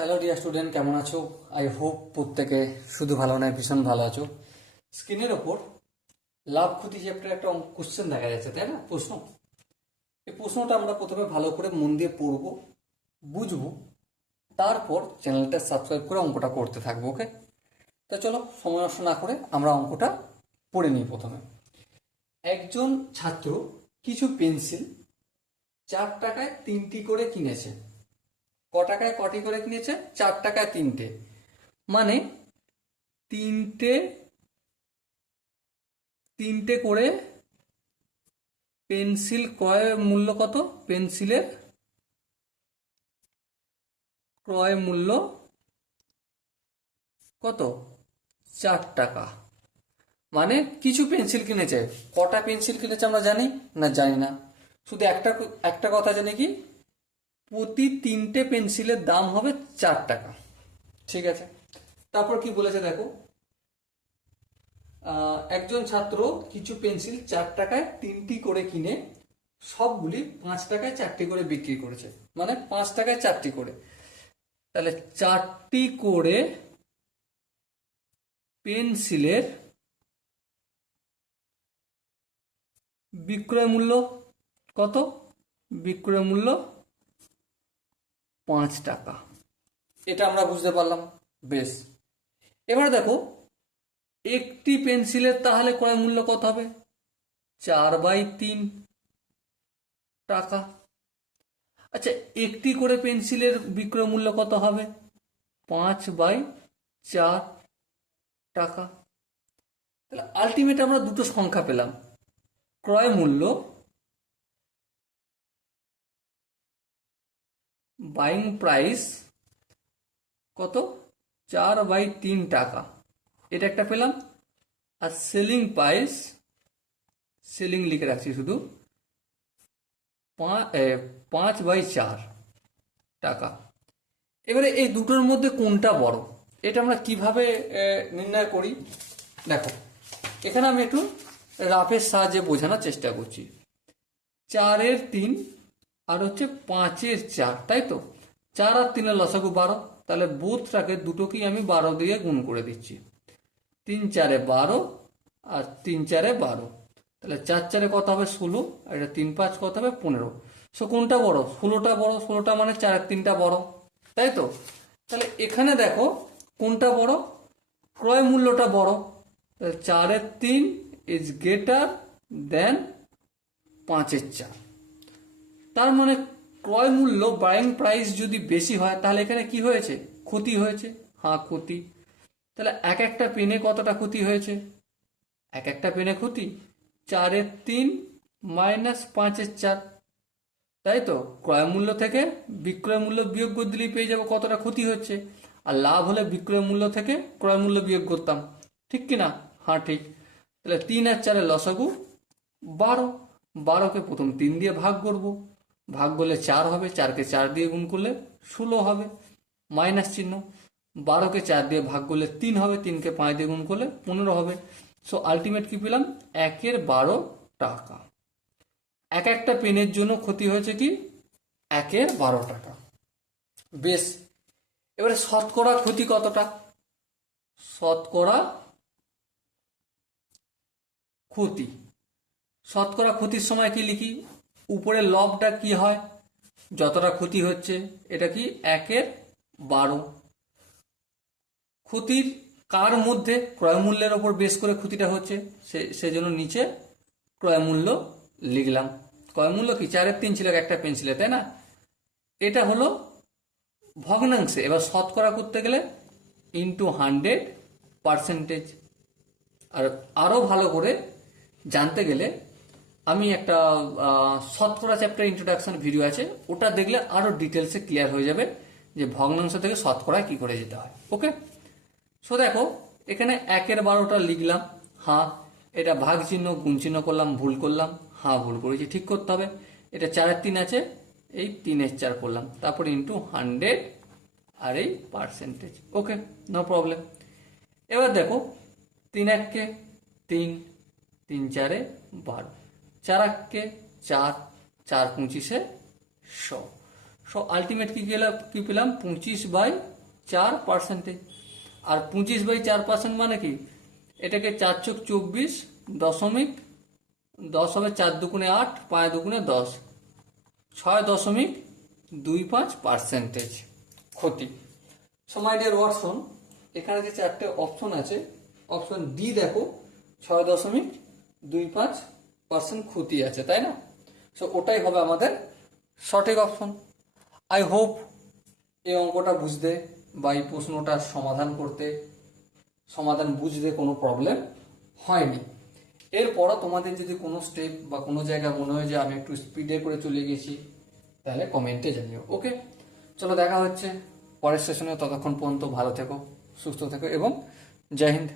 Hello dear student, কেমন আছো? I hope প্রত্যেকে শুধু ভালো নয়, ভীষণ ভালো আছো। স্ক্রিনের ওপর লাভ ক্ষতি চ্যাপ্টার একটা কোশ্চেন দেখা যাচ্ছে, তাই না? প্রশ্ন। এই প্রশ্নটা আমরা প্রথমে ভালো করে মন দিয়ে পড়বো, বুঝবো, তারপর চ্যানেলটা সাবস্ক্রাইব করে অঙ্কটা করতে থাকবো। ওকে, তা চলো সময় নষ্ট না করে আমরা অঙ্কটা পড়ে নিই। প্রথমে একজন ছাত্র কিছু পেন্সিল 4 টাকায় 3টি করে কিনেছে। ক টাকায় কটি করে কিনেছে? 4 টাকায় 3টে, মানে তিনটে তিনটে করে পেন্সিল ক্রয়ের মূল্য কত? পেন্সিলের ক্রয় মূল্য কত? 4 টাকা। মানে কিছু পেন্সিল কিনেছে। কটা পেন্সিল কিনেছে আমরা জানি না? জানি না। শুধু একটা একটা কথা জানি, কি প্রতি 3টে পেন্সিলের দাম হবে 4 টাকা। ঠিক আছে, তারপর কি বলেছে দেখো, একজন ছাত্র কিছু পেন্সিল 4 টাকায় 3টি করে কিনে সবগুলি 5 টাকায় 4টি করে বিক্রি করেছে, মানে 5 টাকায় 4টি করে। তাহলে 4টি করে পেন্সিলের বিক্রয় মূল্য কত? বিক্রয় মূল্য 5 টাকা। এটা আমরা বুঝতে পারলাম। বেশ, এবার দেখো একটি পেন্সিলের তাহলে ক্রয় মূল্য কত হবে? 4/3 টাকা। আচ্ছা, একটি করে পেন্সিলের বিক্রয় মূল্য কত হবে? 5/4 টাকা। তাহলে আলটিমেট আমরা দুটো সংখ্যা পেলাম। ক্রয় মূল্য, বাইং প্রাইস কত? 4/3 টাকা, এটা একটা পেলাম। আর সেলিং প্রাইস, সেলিং লিখে রাখছি শুধু, 5/4 টাকা। এবারে এই দুটোর মধ্যে কোনটা বড়, এটা আমরা কিভাবে নির্ণয় করি? দেখো, এখানে আমি একটু রাফের সাহায্যে বোঝানোর চেষ্টা করছি। 4/3 আর হচ্ছে 5/4, তাই তো? 4 আর 3 লসাগু 12, তাহলে বোধটাকে দুটোকেই আমি 12 দিয়ে গুণ করে দিচ্ছি। 3×4 = 12 আর 3×4 = 12, তাহলে 4×4 কত হবে? 16, আর এটা 3×5 কত হবে? 15। সো কোনটা বড়? 16টা বড়। 16টা মানে 4/3টা বড়, তাই তো? তাহলে এখানে দেখো কোনটা বড়? ক্রয় মূল্যটা বড়। 4/3 ইজ গ্রেটার দেন 5/4। তার মানে ক্রয় মূল্য, বাইং প্রাইস যদি বেশি হয়, তাহলে এখানে কি হয়েছে? ক্ষতি হয়েছে। হ্যাঁ, ক্ষতি। তাহলে এক একটা পেনে কতটা ক্ষতি হয়েছে? এক একটা পেনে ক্ষতি 4/3 - 5/4, তাই তো? ক্রয় মূল্য থেকে বিক্রয় মূল্য বিয়োগ করে দিলেই পেয়ে যাবো কতটা ক্ষতি হচ্ছে। আর লাভ হলে বিক্রয় মূল্য থেকে ক্রয় মূল্য বিয়োগ করতাম, ঠিক কি না? হ্যাঁ, ঠিক। তাহলে 3 আর 4 লসাগু 12। 12কে প্রথম 3 দিয়ে ভাগ করব, ভাগ করলে 4 হবে। 4কে 4 দিয়ে গুণ করলে 16 হবে, মাইনাস চিহ্ন। 12কে 4 দিয়ে ভাগ করলে 3 হবে, 3কে 5 দিয়ে গুণ করলে 15 হবে। সো আলটিমেট কি পেলাম? 1/12 টাকা। এক একটা পেনের জন্য ক্ষতি হয়েছে কি? 1/12 টাকা। বেশ, এবারে শতকরা ক্ষতি কতটা? শতকরা ক্ষতি, শতকরা ক্ষতির সময় কি লিখি? উপরে লবটা কি হয়? যতটা ক্ষতি হচ্ছে, এটা কি 1/12। ক্ষতির কার মধ্যে? ক্রয় মূল্যের ওপর বেশ করে ক্ষতিটা হচ্ছে, সেজন্য নিচে ক্রয় মূল্য লিখলাম। ক্রয় মূল্য কি? 4/3 ছিল একটা পেন্সিলে, তাই না? এটা হলো ভগ্নাংশে। এবার শতকরা করতে গেলে ইন্টু 100%। আর আরো ভালো করে জানতে গেলে আমি একটা শতকরা চ্যাপ্টার ইন্ট্রোডাকশন ভিডিও আছে, ওটা দেখলে আরো ডিটেলসে ক্লিয়ার হয়ে যাবে যে ভগ্নাংশ থেকে শতকরায় কি করে যেতে হয়। ওকে, সো দেখো এখানে 1/12টা লিখলাম। হ্যাঁ, এটা ভাগ চিহ্ন গুণ চিহ্ন করলাম, ভুল করলাম। হ্যাঁ, ভুল করেছি, ঠিক করতে হবে। এটা 4/3 আছে, এই 3/4 করলাম, তারপর ইন্টু 100 আর এই পার্সেন্টেজ। ওকে, নো প্রবলেম। এবার দেখো 3×1 3, 3×4 12, 4×1 4, 4×25 100, সো আলটিমেট কি পেলাম 25/4%। আর 25/4% মানে কি, এটাকে 4×24 হবে, 4×2=8, 5×2=10, 6.25% ক্ষতি। সো মাই ডিয়ার ওয়াটসন, এখানে যে চারটে অপশন আছে, অপশন ডি দেখো 6.25% ক্ষতি আছে, তাই না? সো ওটাই হবে আমাদের সঠিক অপশন। আই হোপ এই অঙ্কটা বুঝতে বা এই প্রশ্নটার সমাধান বুঝতে কোনো প্রবলেম হয়নি। এরপরও তোমাদের যদি কোনো স্টেপ বা কোনো জায়গা মনে হয় যে আমি একটু স্পিডে করে চলে গেছি, তাহলে কমেন্টে জানিও। ওকে, চলো দেখা হচ্ছে পরের সেশনে। ততক্ষণ পর্যন্ত ভালো থেকো, সুস্থ থেকো এবং জয় হিন্দ।